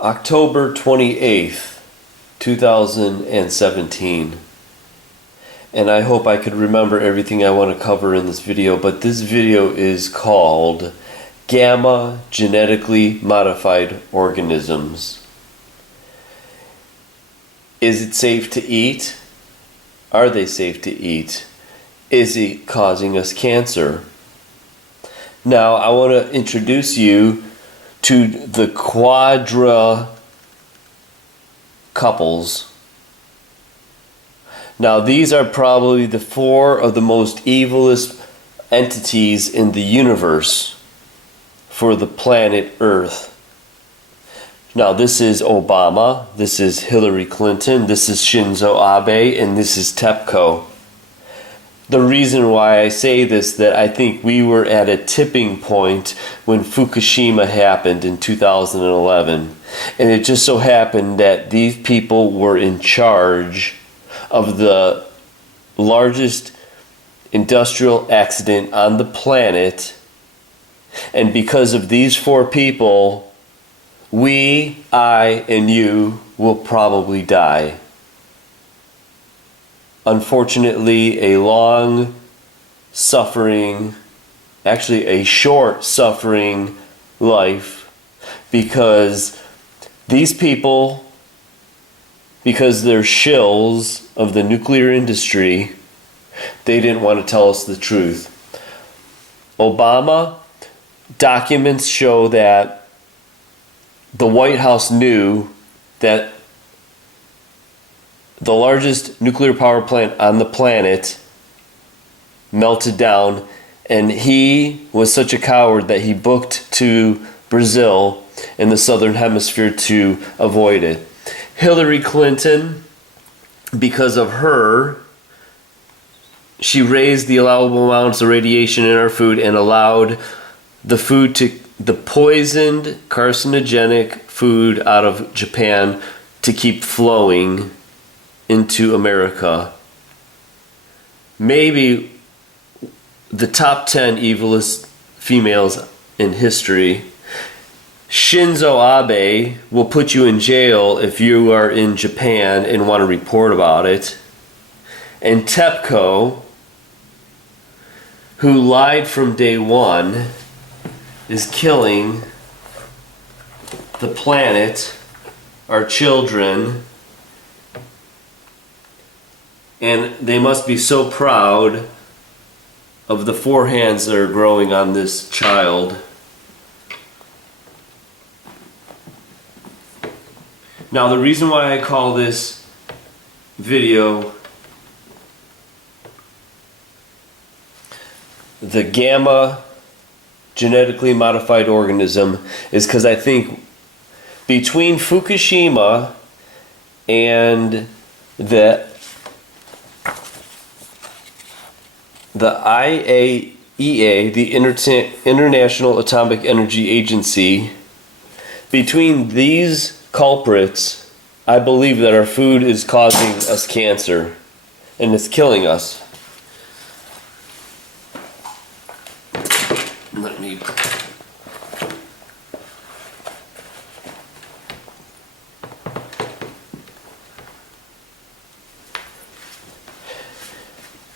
October 28th, 2017. And I hope I could remember everything I want to cover in this video, but this video is called Gamma Genetically Modified Organisms. Is it safe to eat? Are they safe to eat? Is it causing us cancer? Now, I want to introduce you to the quadra couples. Now, these are probably the four of the most evilest entities in the universe for the planet Earth. Now, this is Obama, this is Hillary Clinton, this is Shinzo Abe, and this is TEPCO. The reason why I say this, that I think we were at a tipping point when Fukushima happened in 2011. And it just so happened that these people were in charge of the largest industrial accident on the planet. And because of these four people, we, I, and you will probably die. Unfortunately, a long suffering, actually a short suffering life, because these people, because they're shills of the nuclear industry, they didn't want to tell us the truth. Obama, documents show that the White House knew that the largest nuclear power plant on the planet melted down, and he was such a coward that he booked to Brazil in the southern hemisphere to avoid it. Hillary Clinton, because of her, she raised the allowable amounts of radiation in our food and allowed the poisoned, carcinogenic food out of Japan to keep flowing into America. Maybe the top 10 evilest females in history. Shinzo Abe will put you in jail if you are in Japan and want to report about it. And TEPCO, who lied from day one, is killing the planet, our children, and they must be so proud of the four hands that are growing on this child. Now, the reason why I call this video the Gamma Genetically Modified Organism is because I think between Fukushima and the IAEA, the International Atomic Energy Agency, between these culprits, I believe that our food is causing us cancer and it's killing us. Let me...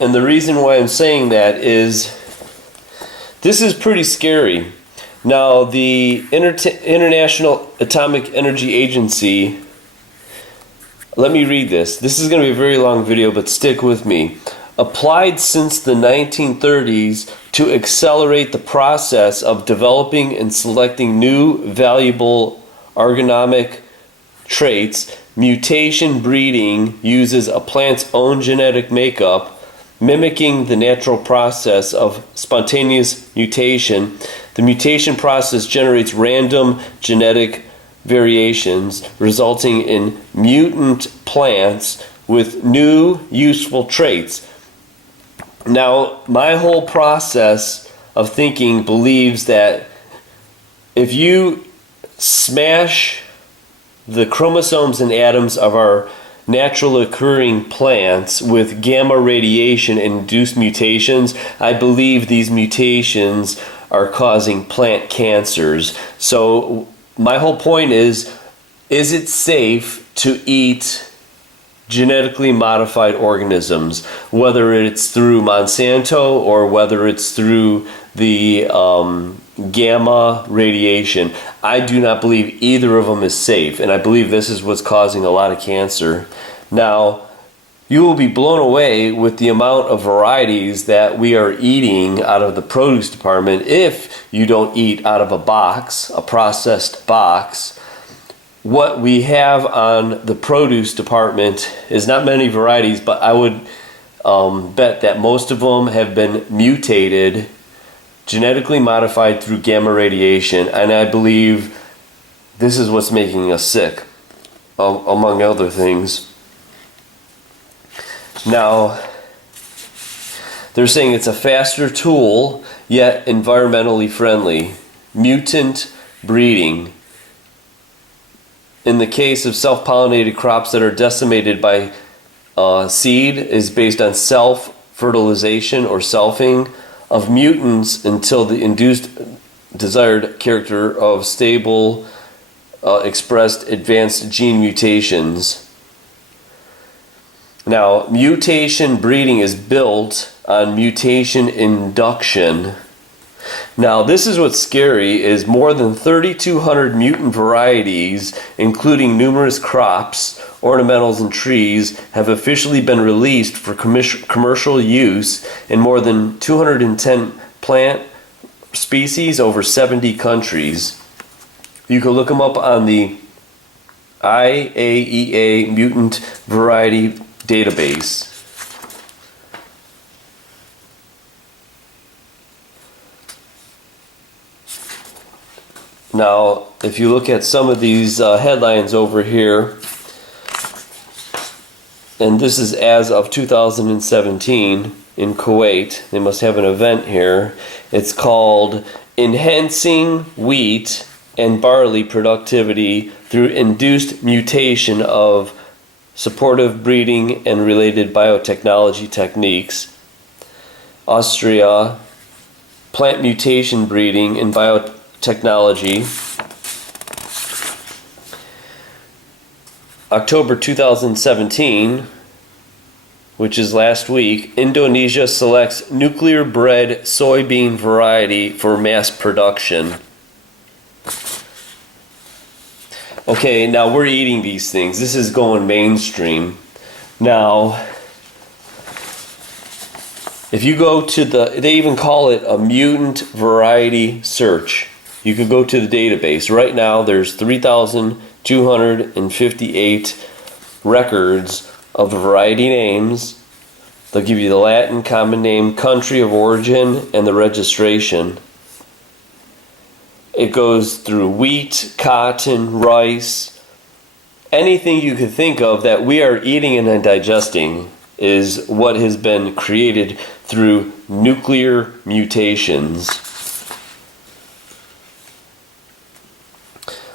And the reason why I'm saying that is this is pretty scary. Now, the International Atomic Energy Agency, let me read this. This is going to be a very long video, but stick with me. Applied since the 1930s to accelerate the process of developing and selecting new valuable agronomic traits, mutation breeding uses a plant's own genetic makeup, mimicking the natural process of spontaneous mutation. The mutation process generates random genetic variations, resulting in mutant plants with new useful traits. Now, my whole process of thinking believes that if you smash the chromosomes and atoms of our natural occurring plants with gamma radiation and induced mutations, I believe these mutations are causing plant cancers. So my whole point is Is it safe to eat genetically modified organisms, whether it's through Monsanto or whether it's through the gamma radiation? I do not believe either of them is safe, and I believe this is what's causing a lot of cancer. Now, you will be blown away with the amount of varieties that we are eating out of the produce department if you don't eat out of a box, a processed box. What we have on the produce department is not many varieties, but I would bet that most of them have been mutated, genetically modified through gamma radiation, and I believe this is what's making us sick, among other things. Now, they're saying it's a faster tool, yet environmentally friendly. Mutant breeding. In the case of self-pollinated crops that are decimated by seed, is based on self-fertilization or selfing of mutants until the induced desired character of stable expressed advanced gene mutations. Now, mutation breeding is built on mutation induction. Now, this is what's scary, is more than 3,200 mutant varieties, including numerous crops, ornamentals, and trees, have officially been released for commercial use in more than 210 plant species over 70 countries. You can look them up on the IAEA Mutant Variety Database. Now, if you look at some of these headlines over here, and this is as of 2017 in Kuwait, they must have an event here. It's called Enhancing Wheat and Barley Productivity Through Induced Mutation of Supportive Breeding and Related Biotechnology Techniques. Austria, Plant Mutation Breeding and Biotechnology. October 2017, which is last week, Indonesia selects nuclear bred soybean variety for mass production. Okay, now we're eating these things. This is going mainstream. Now, if you go to they even call it a mutant variety search. You could go to the database. Right now, there's 3,258 records of the variety names. They'll give you the Latin common name, country of origin, and the registration. It goes through wheat, cotton, rice, anything you could think of that we are eating and digesting is what has been created through nuclear mutations.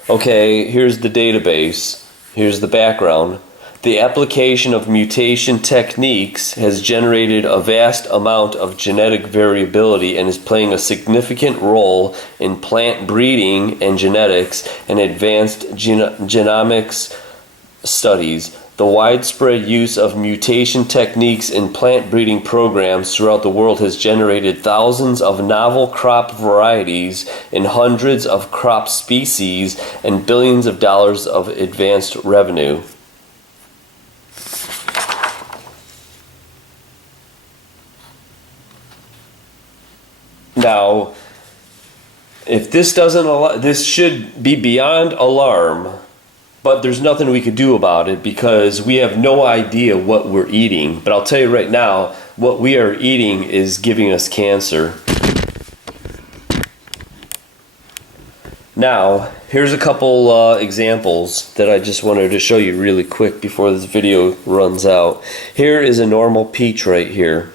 Okay, here's the database. Here's the background. The application of mutation techniques has generated a vast amount of genetic variability and is playing a significant role in plant breeding and genetics and advanced genomics studies. The widespread use of mutation techniques in plant breeding programs throughout the world has generated thousands of novel crop varieties and hundreds of crop species and billions of dollars of advanced revenue. Now, if this doesn't, this should be beyond alarm. But there's nothing we could do about it because we have no idea what we're eating. But I'll tell you right now, what we are eating is giving us cancer. Now, here's a couple examples that I just wanted to show you really quick before this video runs out. Here is a normal peach right here.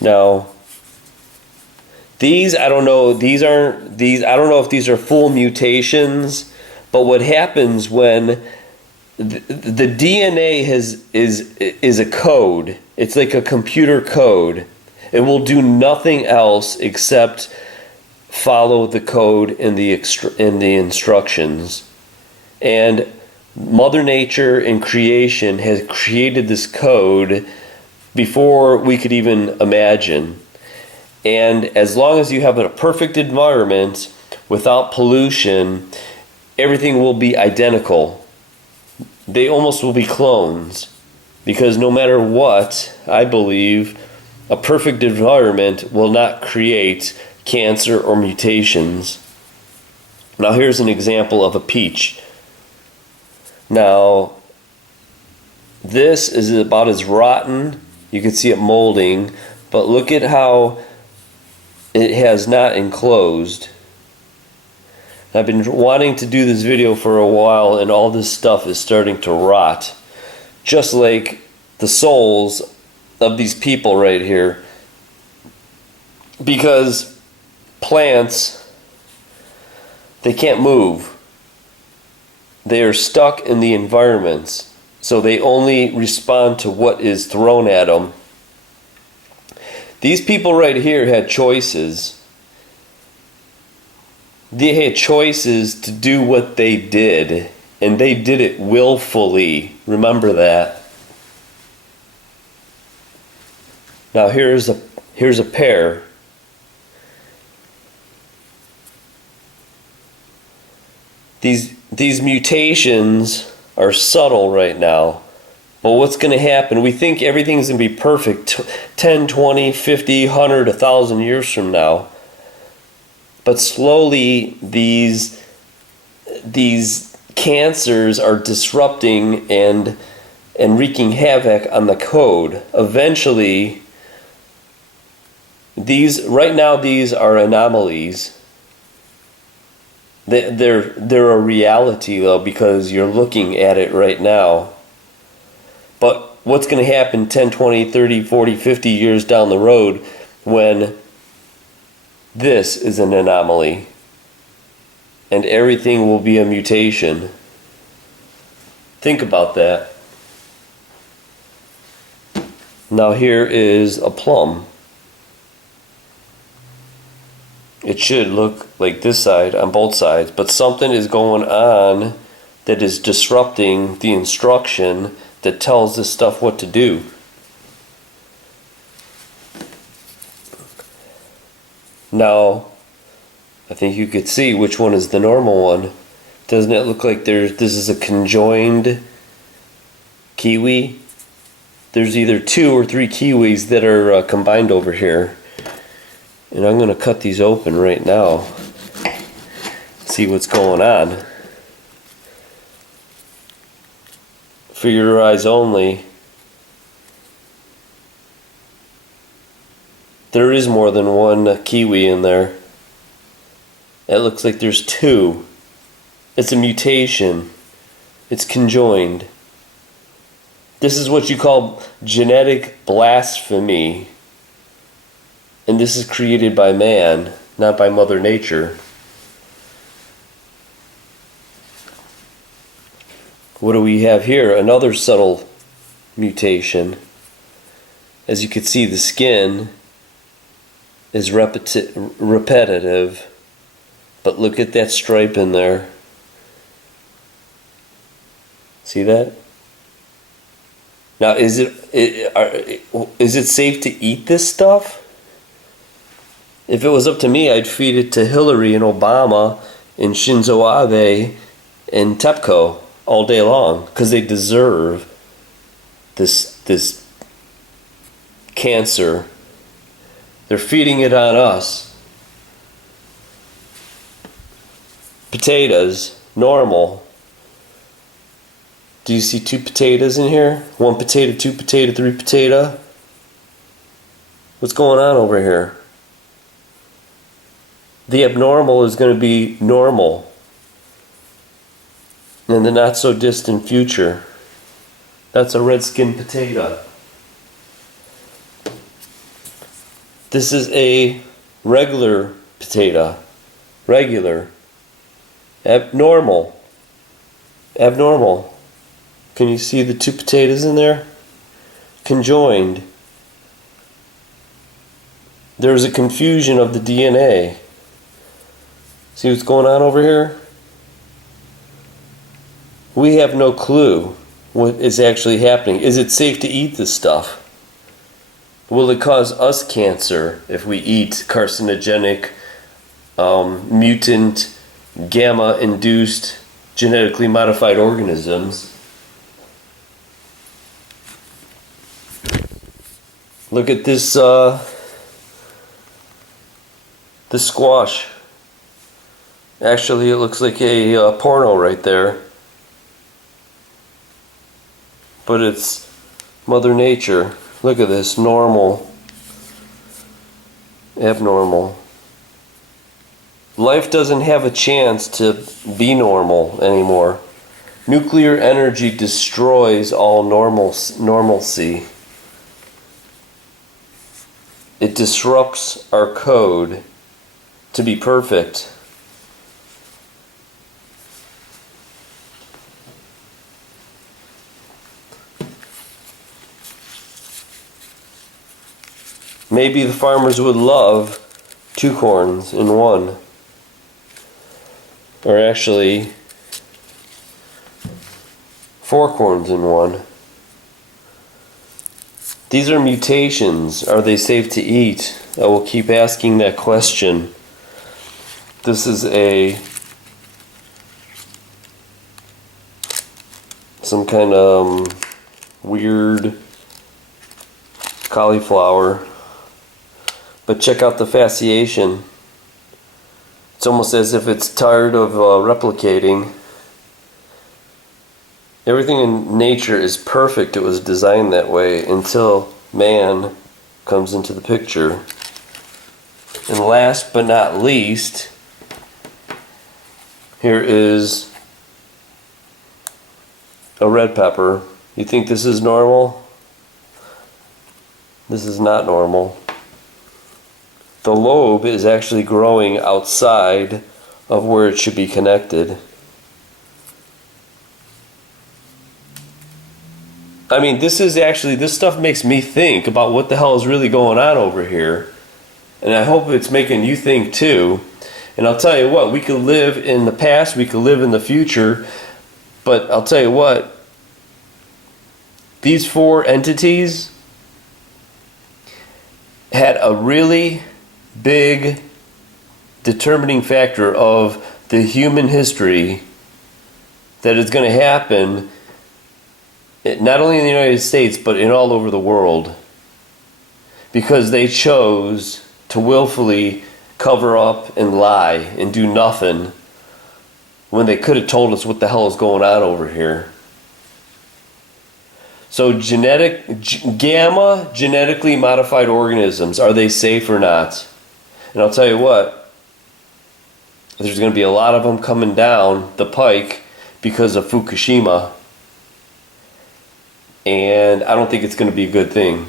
Now, these, I don't know, I don't know if these are full mutations. But what happens when the DNA is a code? It's like a computer code. It will do nothing else except follow the code in the instructions. And Mother Nature and creation has created this code before we could even imagine. And as long as you have a perfect environment without pollution, everything will be identical. They almost will be clones. Because no matter what, I believe, a perfect environment will not create cancer or mutations. Now here's an example of a peach. Now, this is about as rotten. You can see it molding, but look at how it has not enclosed. I've been wanting to do this video for a while, and all this stuff is starting to rot. Just like the souls of these people right here. Because plants, they can't move. They are stuck in the environments, so they only respond to what is thrown at them. These people right here had choices. They had choices to do what they did, and they did it willfully. Remember that. Now here's a pear. These mutations are subtle right now. But what's going to happen? We think everything's going to be perfect 10, 20, 50, 100, 1,000 years from now. But slowly these cancers are disrupting and wreaking havoc on the code. Eventually, right now these are anomalies. They're a reality though, because you're looking at it right now. But what's going to happen 10, 20, 30, 40, 50 years down the road when this is an anomaly and everything will be a mutation? Think about that. Now here is a plum. It should look like this side on both sides, but something is going on that is disrupting the instruction that tells this stuff what to do. Now, I think you could see which one is the normal one. Doesn't it look like this is a conjoined kiwi? There's either 2 or 3 kiwis that are combined over here. And I'm going to cut these open right now. See what's going on. For your eyes only. There is more than one kiwi in there. It looks like there's 2. It's a mutation. It's conjoined. This is what you call genetic blasphemy. And this is created by man, not by Mother Nature. What do we have here? Another subtle mutation. As you can see, the skin is repetitive, but look at that stripe in there. See that? Now, is it safe to eat this stuff? If it was up to me, I'd feed it to Hillary and Obama and Shinzo Abe and TEPCO all day long, because they deserve this cancer. They're feeding it on us. Potatoes, normal. Do you see 2 potatoes in here? 1 potato, 2 potato, 3 potato. What's going on over here? The abnormal is going to be normal in the not so distant future. That's a red-skinned potato. This is a regular potato. Regular. Abnormal. Abnormal. Can you see the 2 potatoes in there? Conjoined. There's a confusion of the DNA. See what's going on over here? we have no clue what is actually happening. Is it safe to eat this stuff? Will it cause us cancer if we eat carcinogenic, mutant, gamma-induced, genetically modified organisms? Look at this, this squash. Actually, it looks like a porno right there. But it's Mother Nature. Look at this, normal, abnormal. Life doesn't have a chance to be normal anymore. Nuclear energy destroys all normalcy. It disrupts our code to be perfect. Maybe the farmers would love 2 corns in one. Or actually, 4 corns in one. These are mutations. Are they safe to eat? I will keep asking that question. This is some kind of weird cauliflower. But check out the fasciation. It's almost as if it's tired of replicating. Everything in nature is perfect. It was designed that way until man comes into the picture. And last but not least, here is a red pepper. You think this is normal? This is not normal. The lobe is actually growing outside of where it should be connected. I mean, this stuff makes me think about what the hell is really going on over here. And I hope it's making you think too. And I'll tell you what, we could live in the past, we could live in the future, but I'll tell you what, these 4 entities had a really big determining factor of the human history that is going to happen not only in the United States but in all over the world, because they chose to willfully cover up and lie and do nothing when they could have told us what the hell is going on over here. So genetically modified organisms, are they safe or not? And I'll tell you what, there's going to be a lot of them coming down the pike because of Fukushima. And I don't think it's going to be a good thing.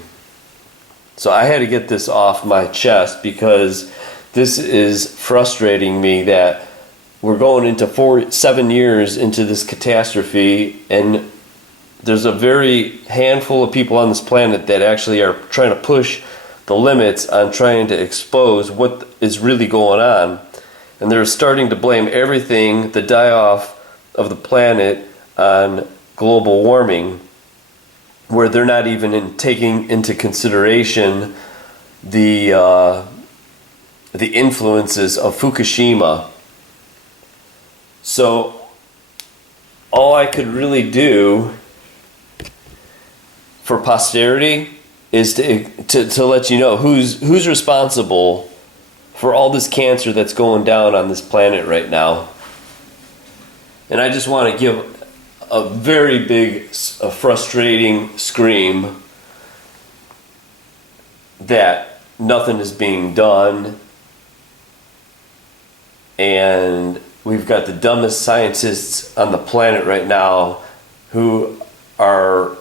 So I had to get this off my chest because this is frustrating me that we're going into 7 years into this catastrophe, and there's a very handful of people on this planet that actually are trying to push the limits on trying to expose what is really going on. And they're starting to blame everything, the die-off of the planet, on global warming, where they're not even taking into consideration the influences of Fukushima. So all I could really do for posterity is to let you know who's responsible for all this cancer that's going down on this planet right now. And I just want to give a very big, frustrating scream that nothing is being done, and we've got the dumbest scientists on the planet right now who are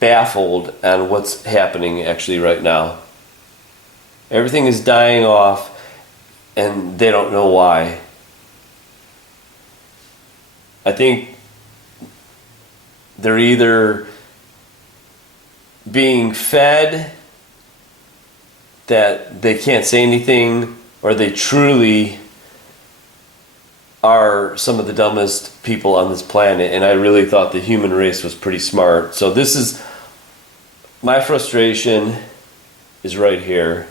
baffled on what's happening actually right now. Everything is dying off and they don't know why. I think they're either being fed that they can't say anything, or they truly are some of the dumbest people on this planet, and I really thought the human race was pretty smart. So this is my frustration is right here.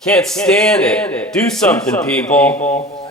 Can't stand it. Do something, people.